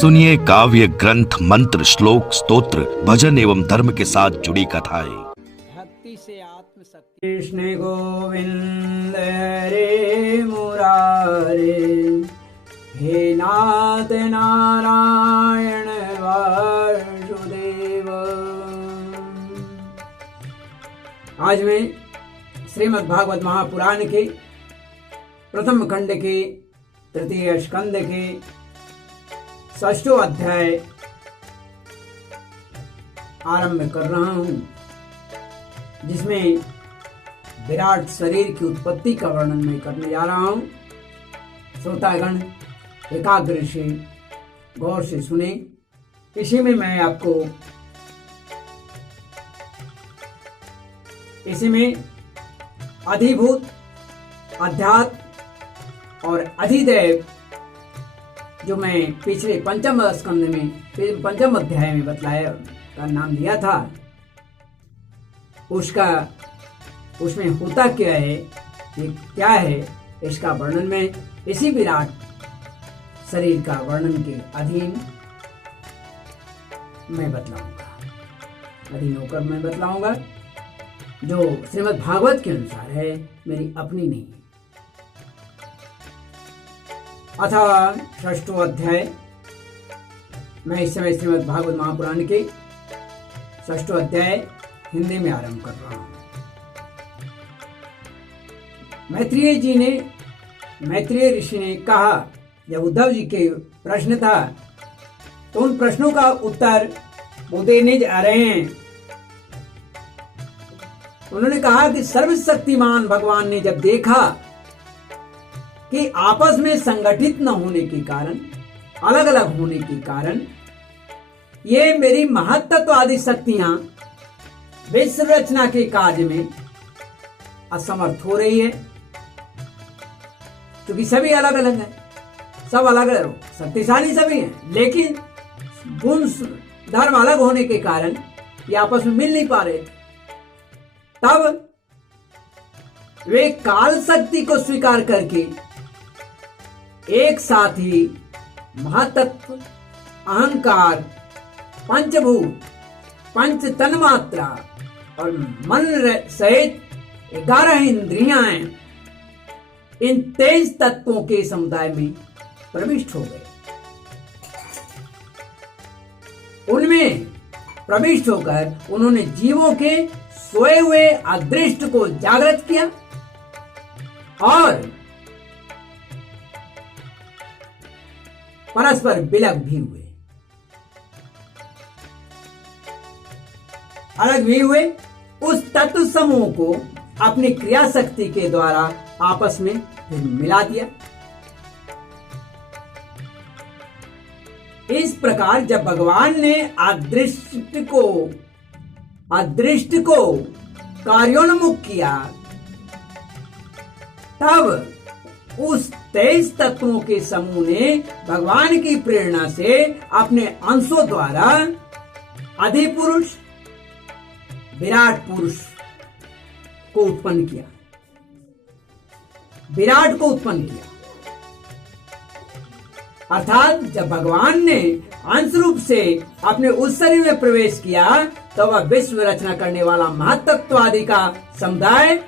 सुनिए काव्य ग्रंथ, मंत्र, श्लोक, स्तोत्र, भजन एवं धर्म के साथ जुड़ी कथाएं। भक्ति से आत्मशक्ति। कृष्ण गोविंद हरे मुरारे, हे नाथ नारायण वासुदेव। आज मैं श्रीमद् भागवत महापुराण के प्रथम खंड के तृतीय स्कंद के षष्ठो अध्याय आरंभ कर रहा हूं, जिसमें विराट शरीर की उत्पत्ति का वर्णन मैं करने जा रहा हूं। श्रोतागण एकाग्र से गौर से सुने। इसी में मैं आपको अधिभूत, अध्यात्म और अधिदैव, जो मैं पिछले पंचम स्कंद में पंचम अध्याय में बतलाया का नाम दिया था, उसमें होता क्या है, ये क्या है, इसका वर्णन में इसी विराट शरीर का वर्णन के अधीन मैं बतलाऊंगा, अधीन होकर मैं बतलाऊंगा, जो श्रीमद् भागवत के अनुसार है, मेरी अपनी नहीं। अथा षष्ठो अध्याय। मैं इस समय श्रीमद् भागवत महापुराण के षष्ठो अध्याय हिंदी में आरंभ कर रहा हूं। मैत्रेय ऋषि ने कहा, जब उद्धव जी के प्रश्न था तो उन प्रश्नों का उत्तर वो देने जा रहे हैं। उन्होंने कहा कि सर्वशक्तिमान भगवान ने जब देखा कि आपस में संगठित न होने के कारण, अलग अलग होने के कारण, ये मेरी महत्त्व आदि शक्तियां विश्व रचना के कार्य में असमर्थ हो रही है, क्योंकि सभी अलग अलग हैं, सब अलग अलग शक्तिशाली सभी हैं, लेकिन गुण धर्म अलग होने के कारण ये आपस में मिल नहीं पा रहे। तब वे काल शक्ति को स्वीकार करके एक साथ ही महातत्व, अहंकार, पंचभूत, पंच तन्मात्रा और मन सहित 11 इंद्रियां, इन 23 तत्वों के समुदाय में प्रविष्ट हो गए। उनमें प्रविष्ट होकर उन्होंने जीवों के सोए हुए अदृष्ट को जागृत किया और परस्पर विलग भी हुए, अलग भी हुए। उस तत्व समूह को अपनी क्रिया शक्ति के द्वारा आपस में फिर मिला दिया। इस प्रकार जब भगवान ने अदृष्ट को कार्योन्मुख किया, तब उस 23 तत्वों के समूह ने भगवान की प्रेरणा से अपने अंशों द्वारा अधिपुरुष, विराट पुरुष को उत्पन्न किया, विराट को उत्पन्न किया। अर्थात जब भगवान ने अंश रूप से अपने उस शरीर में प्रवेश किया, तो वह विश्व रचना करने वाला महत्त्व आदि का समुदाय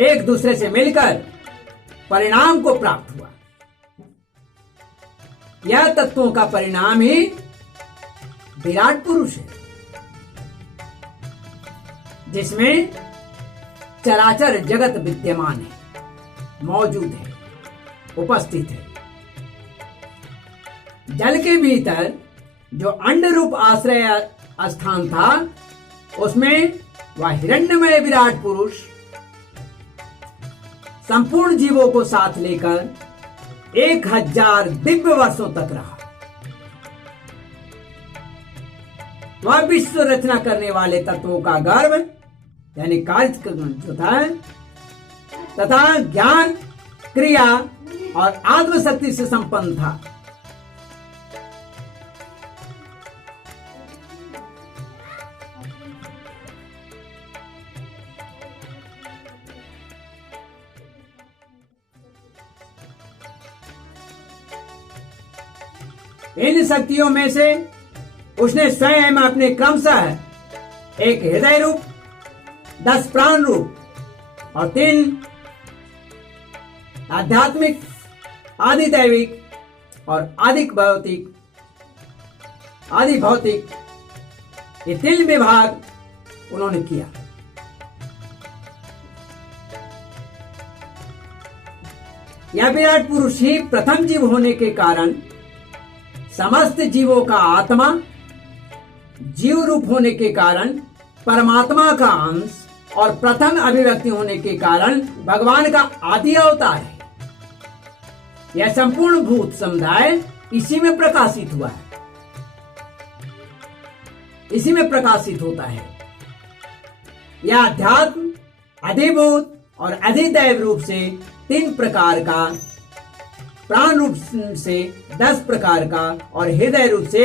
एक दूसरे से मिलकर परिणाम को प्राप्त हुआ। यह तत्वों का परिणाम ही विराट पुरुष है, जिसमें चराचर जगत विद्यमान है, मौजूद है, उपस्थित है। जल के भीतर जो अंड रूप आश्रय स्थान था, उसमें वह हिरण्यमय विराट पुरुष संपूर्ण जीवों को साथ लेकर 1000 दिव्य वर्षों तक रहा। वह विश्व रचना करने वाले तत्वों का गर्भ यानी कार्य जो था, तथा ज्ञान, क्रिया और आत्मशक्ति से संपन्न था। इन शक्तियों में से उसने स्वयं अपने क्रमशः एक हृदय रूप, 10 प्राण रूप और 3 आध्यात्मिक, आदि दैविक और आदि भौतिक, ये 3 विभाग उन्होंने किया। यह विराट पुरुष ही प्रथम जीव होने के कारण समस्त जीवों का आत्मा, जीव रूप होने के कारण परमात्मा का अंश और प्रथम अभिव्यक्ति होने के कारण भगवान का आदि अवतार है। यह संपूर्ण भूत समुदाय इसी में प्रकाशित हुआ है, इसी में प्रकाशित होता है। यह अध्यात्म, अधिभूत और अधिदैव रूप से 3 प्रकार का, प्राण रूप से 10 प्रकार का और हृदय रूप से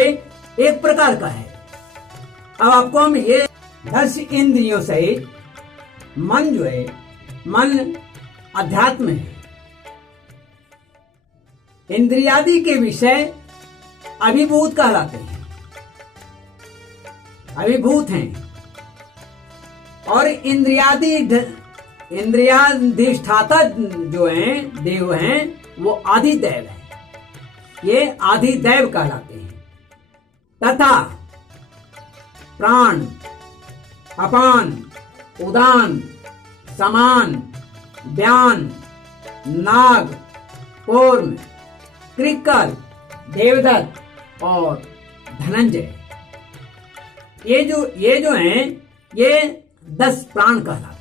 1 प्रकार का है। अब आपको हम ये 10 इंद्रियों सहित मन जो है, मन अध्यात्म है। इंद्रियादि के विषय अभिभूत कहलाते हैं, अभिभूत हैं। और इंद्रियाधिष्ठाता जो हैं, देव हैं, वो आदिदैव है। ये आदिदैव कहलाते हैं। तथा प्राण, अपान, उदान, समान, व्यान, नाग, कूर्म, कृक्कर, देवदत्त और धनंजय, ये जो हैं, ये 10 प्राण कहलाते हैं।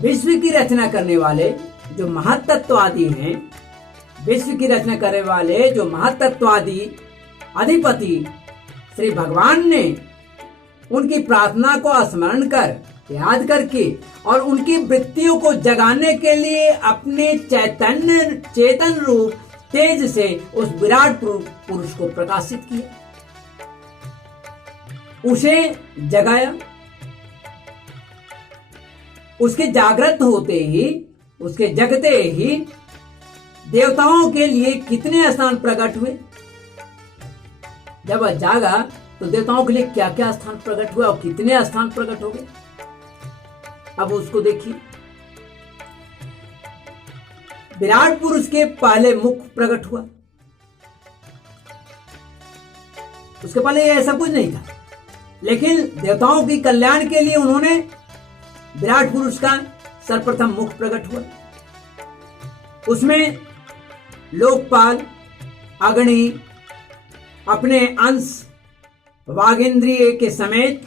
विश्व की रचना करने वाले जो महत्तत्वादि हैं, विश्व की रचना करने वाले जो महत्तत्वादि अधिपति श्री भगवान ने उनकी प्रार्थना को स्मरण कर, याद करके और उनकी वृत्तियों को जगाने के लिए अपने चेतन रूप तेज से उस विराट पुरुष को प्रकाशित किया, उसे जगाया। उसके जागृत होते ही, उसके जगते ही देवताओं के लिए कितने स्थान प्रकट हुए। जब वह जागा तो देवताओं के लिए क्या क्या स्थान प्रकट हुआ और कितने स्थान प्रकट हो गए। अब उसको देखिए। विराट पुरुष के पहले मुख प्रकट हुआ, उसके पहले ऐसा कुछ नहीं था, लेकिन देवताओं की कल्याण के लिए उन्होंने विराट पुरुष का सर्वप्रथम मुख प्रकट हुआ। उसमें लोकपाल, अग्नि अपने अंश वागेंद्रिय के समेत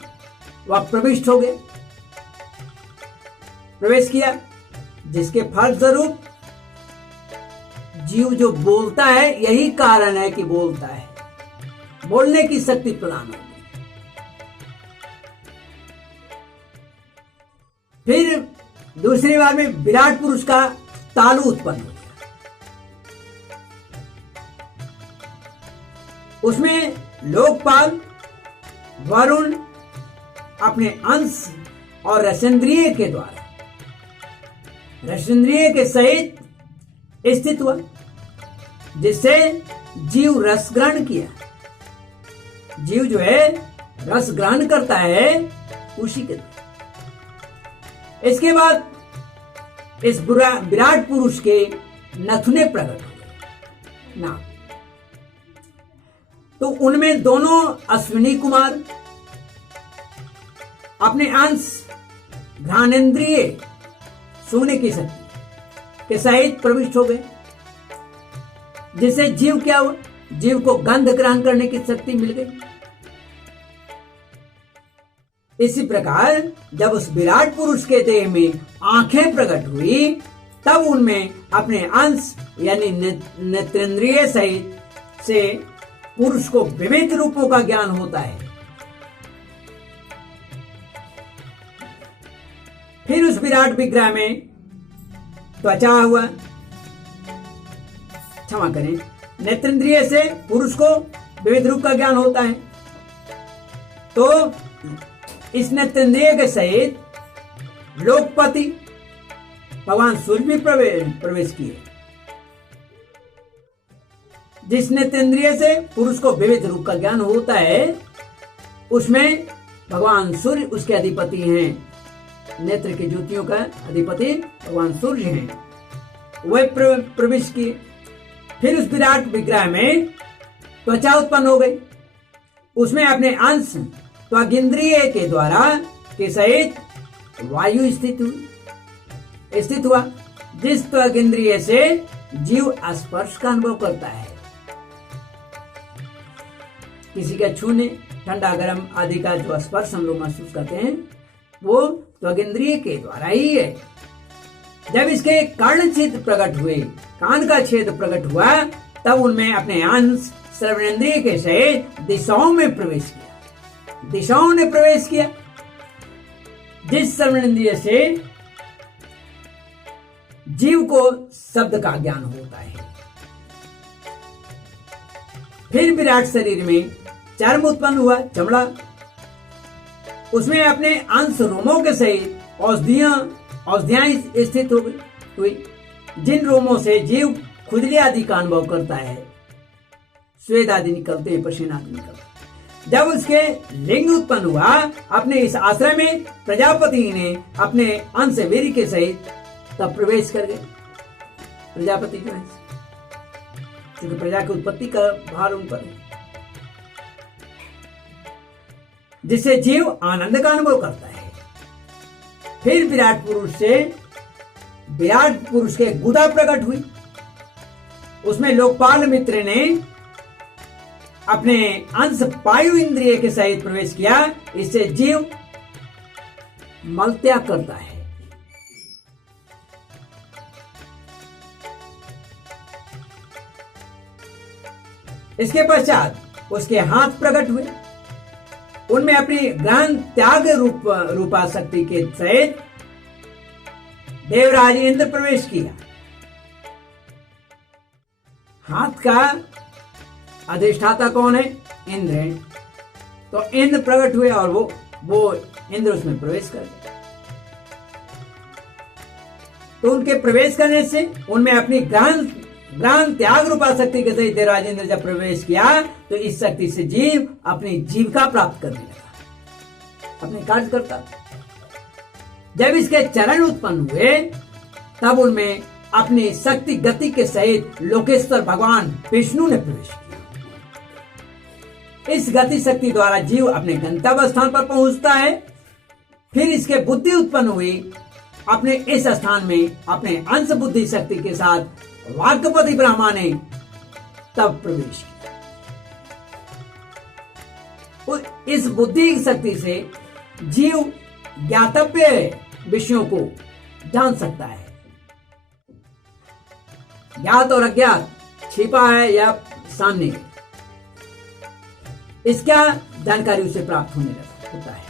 वह प्रविष्ट हो गए, प्रवेश किया, जिसके फलस्वरूप जीव जो बोलता है, यही कारण है कि बोलता है, बोलने की शक्ति प्रदान होगी। फिर दूसरी बार में विराट पुरुष का तालु उत्पन्न हो गया। उसमें लोकपाल, वरुण अपने अंश और रसेंद्रिय के द्वारा, रसेंद्रिय के सहित स्थित हुआ, जिससे जीव रस ग्रहण किया। जीव जो है रस ग्रहण करता है उसी के द्वारा। इसके बाद इस विराट पुरुष के नथुने प्रकट हो गए ना, तो उनमें दोनों अश्विनी कुमार अपने अंश घ्राणेन्द्रिय सूंघने की शक्ति के सहित प्रविष्ट हो गए, जिससे जीव क्या हुआ, जीव को गंध ग्रहण करने की शक्ति मिल गई। इसी प्रकार जब उस विराट पुरुष के देह में आंखें प्रकट हुई, तब उनमें अपने अंश यानी नेत्रेंद्रिय सहित से पुरुष को विविध रूपों का ज्ञान होता है। फिर उस विराट विग्रह में त्वचा हुआ, क्षमा करें, नेत्रेंद्रिय से पुरुष को विविध रूप का ज्ञान होता है। तो इस नेत्रेंद्रिय के सहित लोकपति, भगवान सूर्य भी प्रवेश किए। जिस नेत्रेंद्रिय से पुरुष को विविध रूप का ज्ञान होता है, उसमें भगवान सूर्य उसके अधिपति हैं। नेत्र की ज्योतियों का अधिपति भगवान सूर्य हैं, वह प्रवेश किए। फिर उस विराट विग्रह में त्वचा उत्पन्न हो गई। उसमें अपने अंश त्वगिंद्रिय के द्वारा के सहित वायु स्थित हुआ, जिस त्वगिंद्रिय से जीव स्पर्श का अनुभव करता है। किसी का छूने, ठंडा गर्म आदि का जो स्पर्श हम लोग महसूस करते हैं, वो त्वगिंद्रिय के द्वारा ही है। जब इसके कर्ण छेद प्रकट हुए, कान का छेद प्रकट हुआ, तब उनमें अपने अंश श्रवणेंद्रिय के सहित दिशाओं में प्रवेश किया। दिशाओं ने प्रवेश किया, जिस श्रवणेंद्रिय से जीव को शब्द का ज्ञान होता है। फिर विराट शरीर में चर्म उत्पन्न हुआ, चमड़ा। उसमें अपने अंश रोमों के सहित औषधियां स्थित हुई, जिन रोमों से जीव खुजली आदि का अनुभव करता है, स्वेद आदि निकलते हैं, पसीना आदि निकलता है। जब उसके लिंग उत्पन्न हुआ, अपने इस आश्रय में प्रजापति ने अपने अंश वीर के सहित तब प्रवेश कर गए। प्रजापति के वंश, क्योंकि प्रजा की उत्पत्ति का भार उन पर है, जिससे जीव आनंद का अनुभव करता है। फिर विराट पुरुष के गुदा प्रकट हुई। उसमें लोकपाल मित्र ने अपने अंश वायु इंद्रिय के सहित प्रवेश किया। इससे जीव मल त्याग करता है। इसके पश्चात उसके हाथ प्रकट हुए। उनमें अपनी ग्रहण त्याग रूपा शक्ति के सहित देवराज इंद्र प्रवेश किया। हाथ का अधिष्ठाता कौन है? इंद्र है। तो इंद्र प्रकट हुए और वो इंद्र उसमें प्रवेश कर गए। तो उनके प्रवेश करने से उनमें अपनी ग्रहण त्याग रूपा शक्ति के सहित देवराज इंद्र जब प्रवेश किया, तो इस शक्ति से जीव अपनी जीविका प्राप्त करने लगा, अपने कार्य करता। जब इसके चरण उत्पन्न हुए, तब उनमें अपनी शक्ति गति के सहित लोकेश्वर भगवान विष्णु ने प्रवेश किया। इस गति शक्ति द्वारा जीव अपने गंतव्य स्थान पर पहुंचता है। फिर इसके बुद्धि उत्पन्न हुई। अपने इस स्थान में अपने अंश बुद्धि शक्ति के साथ वाक्पति ब्रह्मा ने तब प्रवेश किया। इस बुद्धि शक्ति से जीव ज्ञातव्य विषयों को जान सकता है। ज्ञात और अज्ञात, छिपा है या सामने है, इसका जानकारी उसे प्राप्त होने लगा होता है।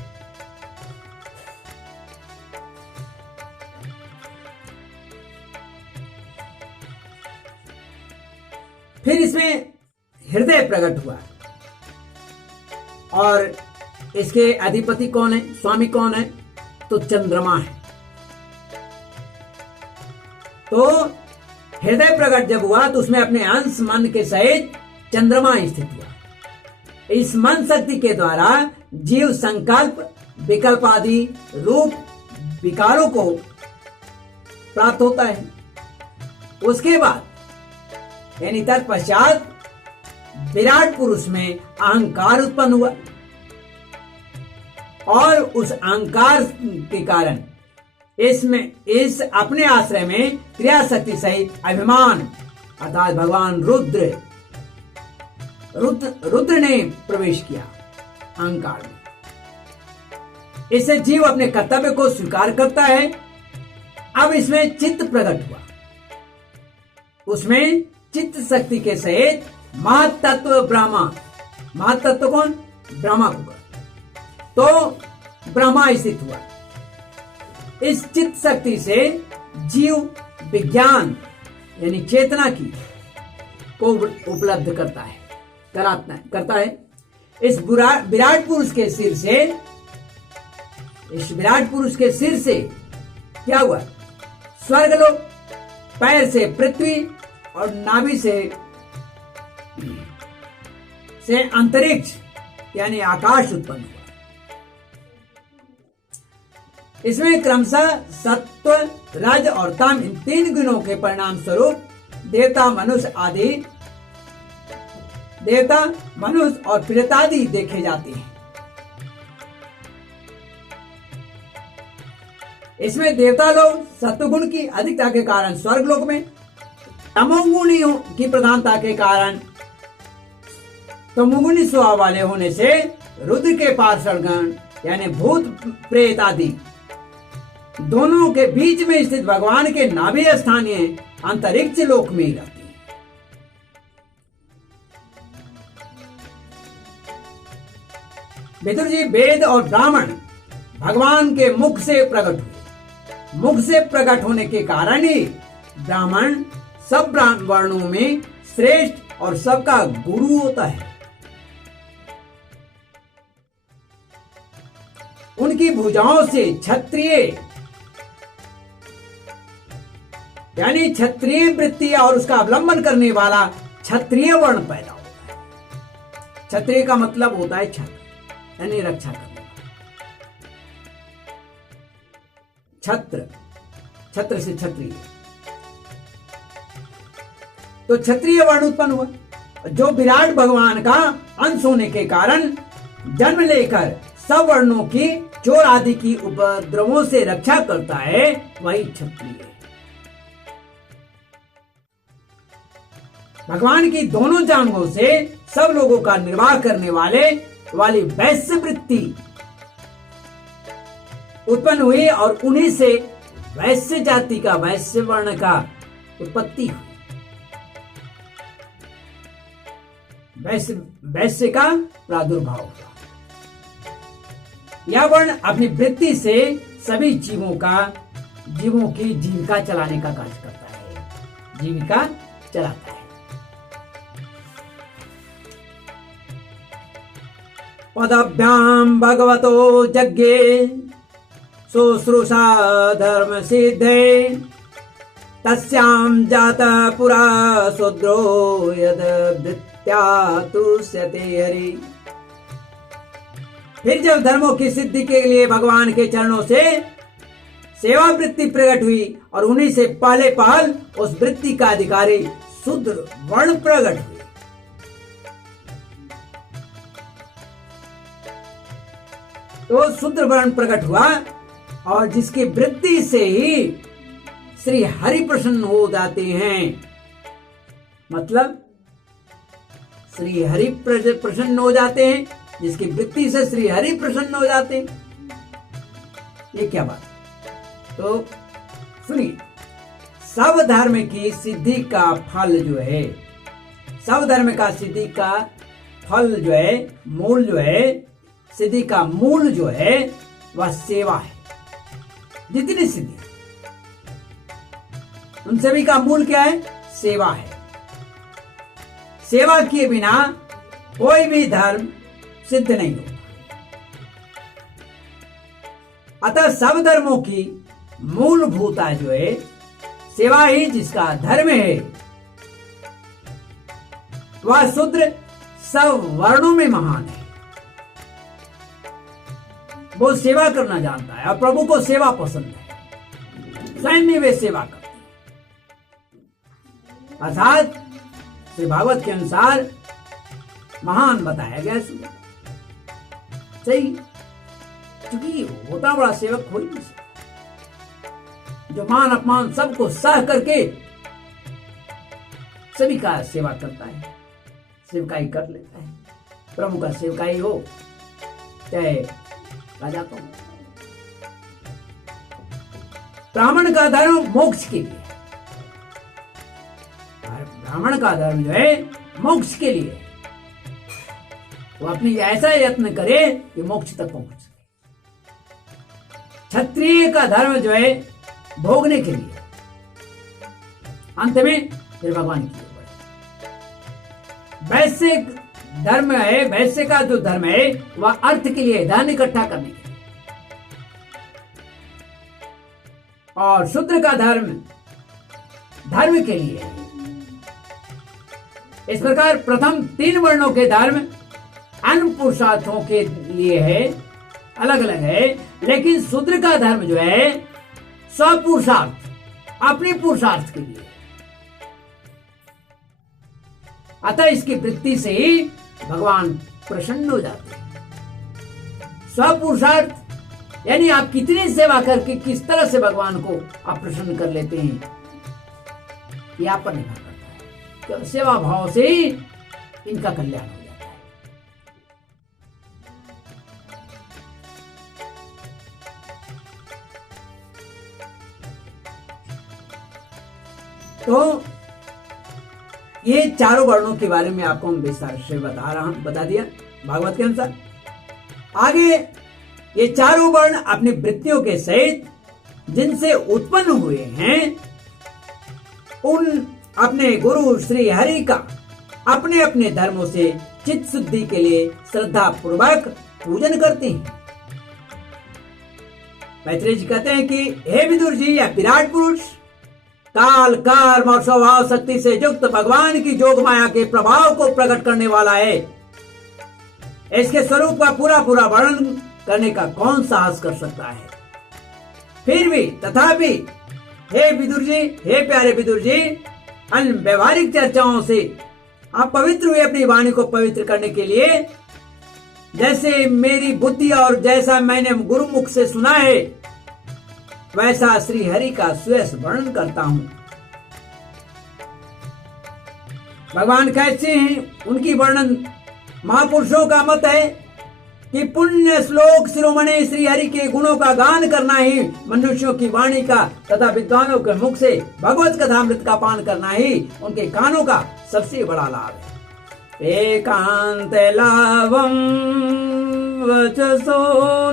फिर इसमें हृदय प्रकट हुआ और इसके अधिपति कौन है, स्वामी कौन है? तो चंद्रमा है। तो हृदय प्रकट जब हुआ, तो उसमें अपने अंश मन के सहित चंद्रमा स्थित हुआ। इस मन शक्ति के द्वारा जीव संकल्प विकल्प आदि रूप विकारों को प्राप्त होता है। उसके बाद यानी तत्पश्चात विराट पुरुष में अहंकार उत्पन्न हुआ और उस अहंकार के कारण इस अपने आश्रय में क्रिया शक्ति सहित अभिमान अर्थात भगवान रुद्र ने प्रवेश किया अहंकार में। इससे जीव अपने कर्तव्य को स्वीकार करता है। अब इसमें चित्त प्रकट हुआ। उसमें चित्त शक्ति के सहित महातत्व ब्रह्मा, महातत्व कौन? ब्रह्मा को। तो ब्रह्मा स्थित हुआ। इस चित्त शक्ति से जीव विज्ञान यानी चेतना की को उपलब्ध करता है। इस विराट पुरुष के सिर से क्या हुआ? स्वर्गलोक, पैर से पृथ्वी और नाभि से अंतरिक्ष यानी आकाश उत्पन्न हुआ। इसमें क्रमशः सत्व, रज और तम इन 3 गुणों के परिणाम स्वरूप देवता, मनुष्य और प्रेतादि देखे जाते हैं। इसमें देवता लोग सत्वगुण की अधिकता के कारण स्वर्गलोक में, तमोगुणियों की प्रधानता के कारण तमोगुणी स्वभाव वाले होने से रुद्र के पार्षदगण यानी भूत प्रेत आदि दोनों के बीच में स्थित भगवान के नाभि स्थानीय अंतरिक्ष लोक में ही रहते हैं। विदुर जी, वेद और ब्राह्मण भगवान के मुख से प्रकट हुए। मुख से प्रकट होने के कारण ही ब्राह्मण सब वर्णों में श्रेष्ठ और सबका गुरु होता है। उनकी भुजाओं से क्षत्रिय यानी क्षत्रिय वृत्ति और उसका अवलंबन करने वाला क्षत्रिय वर्ण पैदा होता है। क्षत्रिय का मतलब होता है छत्र यानी रक्षा करने वाला। छत्र से क्षत्रिय, तो क्षत्रिय वर्ण उत्पन्न हुआ, जो विराट भगवान का अंश होने के कारण जन्म लेकर सब वर्णों की चोर आदि की उपद्रवों से रक्षा करता है, वही क्षत्रिय है। भगवान की दोनों जांघों से सब लोगों का निर्वाह करने वाली वैश्य वृत्ति उत्पन्न हुई और उन्हीं से वैश्य जाति का, वैश्य वर्ण का उत्पत्ति हुई। वैश्य का प्रादुर्भाव हुआ। यह वर्ण अपनी वृत्ति से सभी जीवों की जीविका चलाने का कार्य करता है, जीविका चलाता है। पदभ्याम भगवतो यज्ञे शुश्रूषा धर्म सिद्धे तस्याम जात पुरा शूद्रो यद वृत्त्या तुष्यते हरि। फिर जब धर्मों की सिद्धि के लिए भगवान के चरणों से सेवा वृत्ति प्रकट हुई और उन्हीं से पहले पहल उस वृत्ति का अधिकारी शूद्र वर्ण प्रकट हुई। तो शूद्र वर्ण प्रकट हुआ और जिसकी वृत्ति से ही श्री हरि प्रसन्न हो जाते हैं, मतलब श्री हरि प्रसन्न हो जाते हैं, जिसकी वृत्ति से श्री हरि प्रसन्न हो जाते हैं। ये क्या बात? तो सुनिए, सब धर्म की सिद्धि का फल जो है, सब धर्म का सिद्धि का फल जो है, मूल जो है, सिद्धि का मूल जो है वह सेवा है। जितनी सिद्धि उन सभी का मूल क्या है? सेवा है। सेवा किए बिना कोई भी धर्म सिद्ध नहीं होता। अतः सब धर्मों की मूलभूता जो है सेवा ही जिसका धर्म है, वह शूद्र सब वर्णों में महान है। वो सेवा करना जानता है और प्रभु को सेवा पसंद है, स्वयं में वे सेवा करते हैं। अर्थात श्री भागवत के अनुसार महान बताया गया शूद्र। सही, क्योंकि होता बड़ा सेवक हो ही नहीं सकता, जो मान अपमान सबको सह करके सभी का सेवा करता है, सेवकाई कर लेता है। प्रभु का सेवकाई हो चाहे राजा को। ब्राह्मण का धर्म मोक्ष के लिए, ब्राह्मण का धर्म जो है मोक्ष के लिए, वो अपनी ऐसा यत्न करे कि मोक्ष तक पहुंच सके। क्षत्रिय का धर्म जो है भोगने के लिए, अंत में फिर भगवान की ओर बढ़े। वैश्य धर्म है, वैश्य का जो धर्म है वह अर्थ के लिए, धन इकट्ठा करने के लिए, और शूद्र का धर्म धर्म के लिए है। इस प्रकार प्रथम 3 वर्णों के धर्म अन्य पुरुषार्थों के लिए है, अलग अलग है, लेकिन शूद्र का धर्म जो है स्वपुरुषार्थ, अपने पुरुषार्थ के लिए। अतः इसकी वृत्ति से ही भगवान प्रसन्न हो जाते हैं। स्वपुरुषार्थ यानी आप कितनी सेवा करके किस तरह से भगवान को आप प्रसन्न कर लेते हैं, ये आप पर निर्भर करता है। सेवा भाव से ही इनका कल्याण हो जाता है। तो ये चारों वर्णों के बारे में आपको हम विस्तार से बता दिया भागवत के अनुसार। आगे ये चारों वर्ण अपनी वृत्तियों के सहित जिनसे उत्पन्न हुए हैं उन अपने गुरु श्री हरि का अपने अपने धर्मों से चित्त शुद्धि के लिए श्रद्धा पूर्वक पूजन करते हैं। मैत्रेय जी कहते हैं कि हे विदुर जी, यह विराट पुरुष काल कर्म और स्वभाव शक्ति से युक्त भगवान की जोग माया के प्रभाव को प्रकट करने वाला है। इसके स्वरूप का पूरा पूरा वर्णन करने का कौन साहस कर सकता है। फिर भी तथापि हे विदुर जी, हे प्यारे विदुर जी, अन्य व्यवहारिक चर्चाओं से आप पवित्र हुए अपनी वाणी को पवित्र करने के लिए जैसे मेरी बुद्धि और जैसा मैंने गुरुमुख से सुना है वैसा श्री हरि का सुयश वर्णन करता हूं। भगवान कैसे हैं उनकी वर्णन महापुरुषों का मत है कि पुण्य श्लोक शिरोमणि श्री हरि के गुणों का गान करना ही मनुष्यों की वाणी का तथा विद्वानों के मुख से भगवत कथामृत का पान करना ही उनके कानों का सबसे बड़ा लाभ है। एकांत लाभम वचसो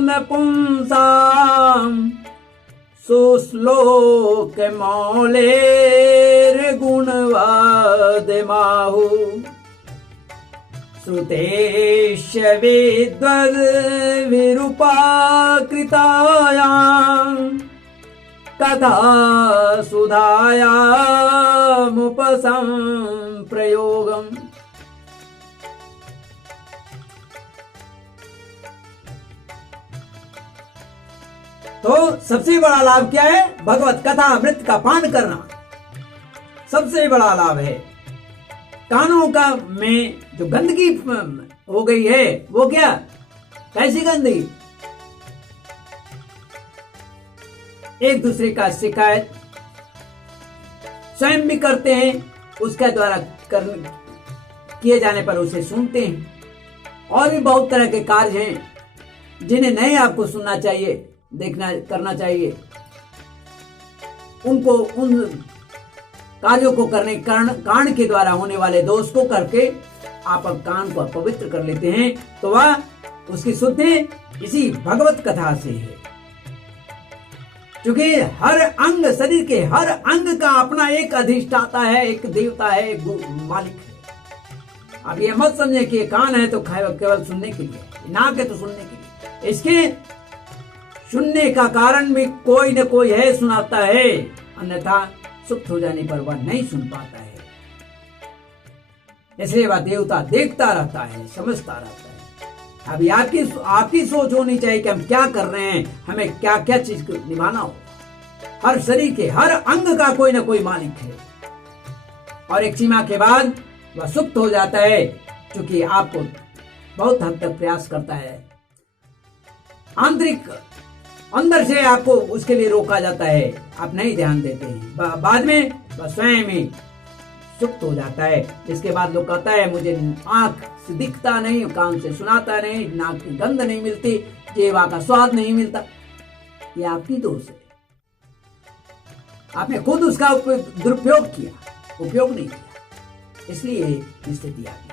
नपुंसाम सुश्लोक मौलेर गुणवाद माहु श्रुतेश विद्वद विरूपाकृतायां कथा सुधायामुपसं प्रयोगम। तो सबसे बड़ा लाभ क्या है? भगवत कथा अमृत का पान करना सबसे बड़ा लाभ है। कानों का में जो गंदगी हो गई है वो क्या, कैसी गंदगी? एक दूसरे का शिकायत स्वयं भी करते हैं, उसके द्वारा किए जाने पर उसे सुनते हैं। और भी बहुत तरह के कार्य हैं जिन्हें नहीं आपको सुनना चाहिए, देखना करना चाहिए। उनको उन कार्यों को करने कान के द्वारा होने वाले दोष को करके आप कान को पवित्र कर लेते हैं, तो वह उसकी शुद्धि इसी भगवत कथा से है। क्योंकि हर अंग, शरीर के हर अंग का अपना एक अधिष्ठाता है, एक देवता है, एक मालिक है। अब ये मत समझे कि कान है तो केवल सुनने के लिए, नाक है तो सुनने के लिए। इसके सुनने का कारण भी कोई न कोई है, सुनाता है, अन्यथा सुप्त हो जाने पर वह नहीं सुन पाता है। इसलिए वह देवता देखता रहता है, समझता रहता है। अभी आपकी सोच होनी चाहिए कि हम क्या कर रहे हैं, हमें क्या क्या चीज निभाना हो। हर शरीर के हर अंग का कोई ना कोई मालिक है, और एक सीमा के बाद वह सुप्त हो जाता है, क्योंकि आपको बहुत हद तक प्रयास करता है। आंतरिक अंदर से आपको उसके लिए रोका जाता है, आप नहीं ध्यान देते हैं। बाद में वह स्वयं ही सुप्त हो जाता है। इसके बाद लोग कहता है मुझे आंख से दिखता नहीं, कान से सुनाता नहीं, नाक की गंध नहीं मिलती, जीवा का स्वाद नहीं मिलता। ये आपकी दोष है, आपने खुद उसका दुरुपयोग किया, उपयोग नहीं किया, इसलिए स्थिति आ गई।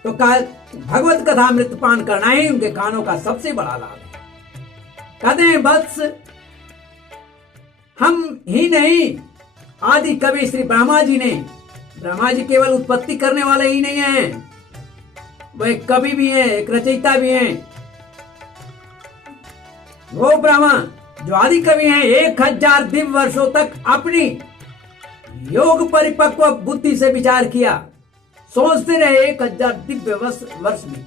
तो भगवत कथा अमृत पान करना ही उनके कानों का सबसे बड़ा लाभ है। कहते हैं वत्स, हम ही नहीं, आदि कवि श्री ब्रह्मा जी ने, ब्रह्मा जी केवल उत्पत्ति करने वाले ही नहीं हैं, वह एक कवि भी हैं, एक रचयिता भी हैं। वो ब्रह्मा जो आदि कवि हैं 1000 दिव्य वर्षों तक अपनी योग परिपक्व बुद्धि से विचार किया, सोचते रहे, 1000 दिव्य वर्ष बीत गया।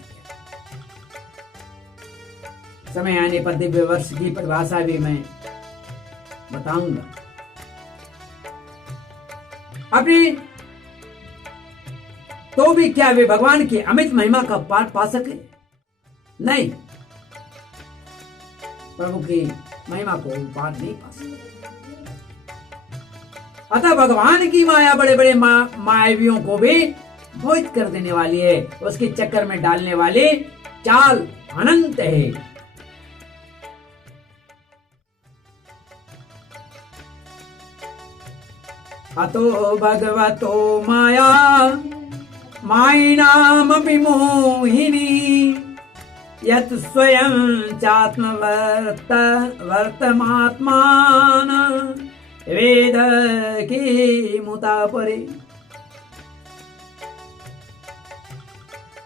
समय आने पर दिव्य वर्ष की परिभाषा भी मैं बताऊंगा। अपनी तो भी क्या वे भगवान की अमित महिमा का पाठ पा सके? नहीं, प्रभु की महिमा को पाठ नहीं पा सके। अतः भगवान की माया बड़े बड़े मायावियों को भी मोहित कर देने वाली है, उसके चक्कर में डालने वाली चाल अनंत है। अतो भगवतो माया मायिनाम विमोहिनी यत् स्वयं चात्म वर्तमात्मान वेद की मुता परे।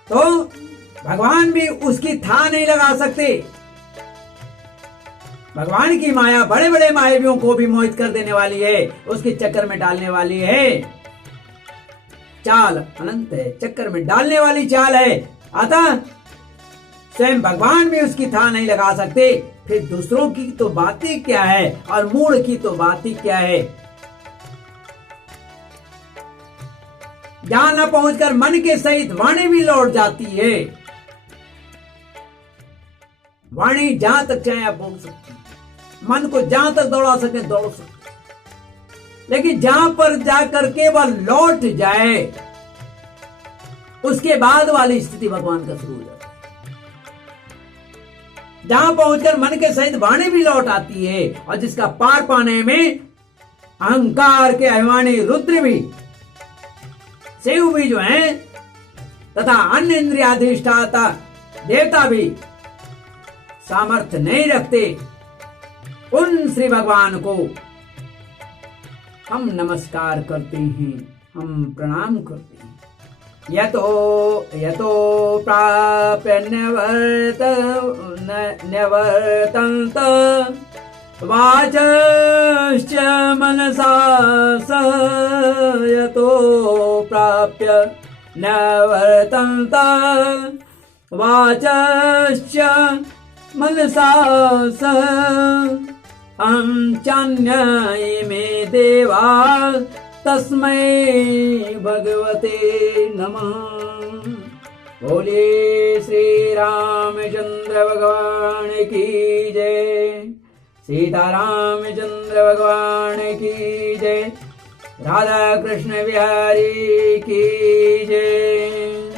तो भगवान भी उसकी था नहीं लगा सकते। भगवान की माया बड़े बड़े मायावियों को भी मोहित कर देने वाली है, उसके चक्कर में डालने वाली है। चाल अनंत है, चक्कर में डालने वाली चाल है। अतः स्वयं भगवान भी उसकी था नहीं लगा सकते, फिर दूसरों की तो बात ही क्या है और मूढ़ की तो बात ही क्या है। जहां न पहुंचकर मन के सहित वाणी भी लौट जाती है। वाणी जहां तक चाहे आप बोल सकते हैं, मन को जहां तक दौड़ा सके दौड़ सकते, लेकिन जहां पर जाकर के वह लौट जाए, उसके बाद वाली स्थिति भगवान का शुरू हो जाता है। जहां पहुंचकर मन के सहित वाणी भी लौट आती है, और जिसका पार पाने में अहंकार के अभिमानी रुद्र भी, शिव भी जो है, तथा अन्य इंद्रियाधिष्ठाता देवता भी सामर्थ्य नहीं रखते, उन श्री भगवान को हम नमस्कार करते हैं, हम प्रणाम करते हैं। यतो प्राप्य न्यवर्तन्त वाचश्च मनसा सह, यतो प्राप्य न्यवर्तन्त वाचश्च मनसा सह, अहं चान्य मे देवा तस्मै भगवते नमः। बोले श्री रामचंद्र भगवान की जय, सीतारामचंद्र भगवान की जय, राधा कृष्ण बिहारी की जय।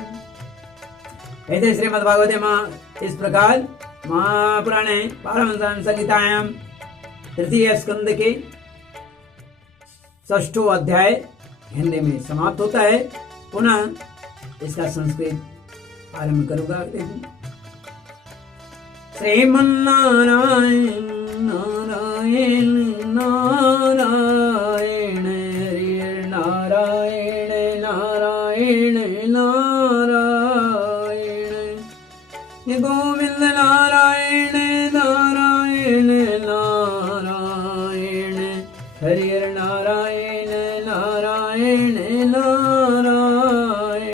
ऐसे श्रीमद्भागवते मां इस प्रकार महापुराणे पारमहंस संहितायां तृतीय स्कंद के 6ठो अध्याय हिंदी में समाप्त होता है। पुनः इसका संस्कृत आरंभ करूंगा। श्रीमन्नारायण नारायण नारायण हरि नारायण नारायण नारायण गोविंद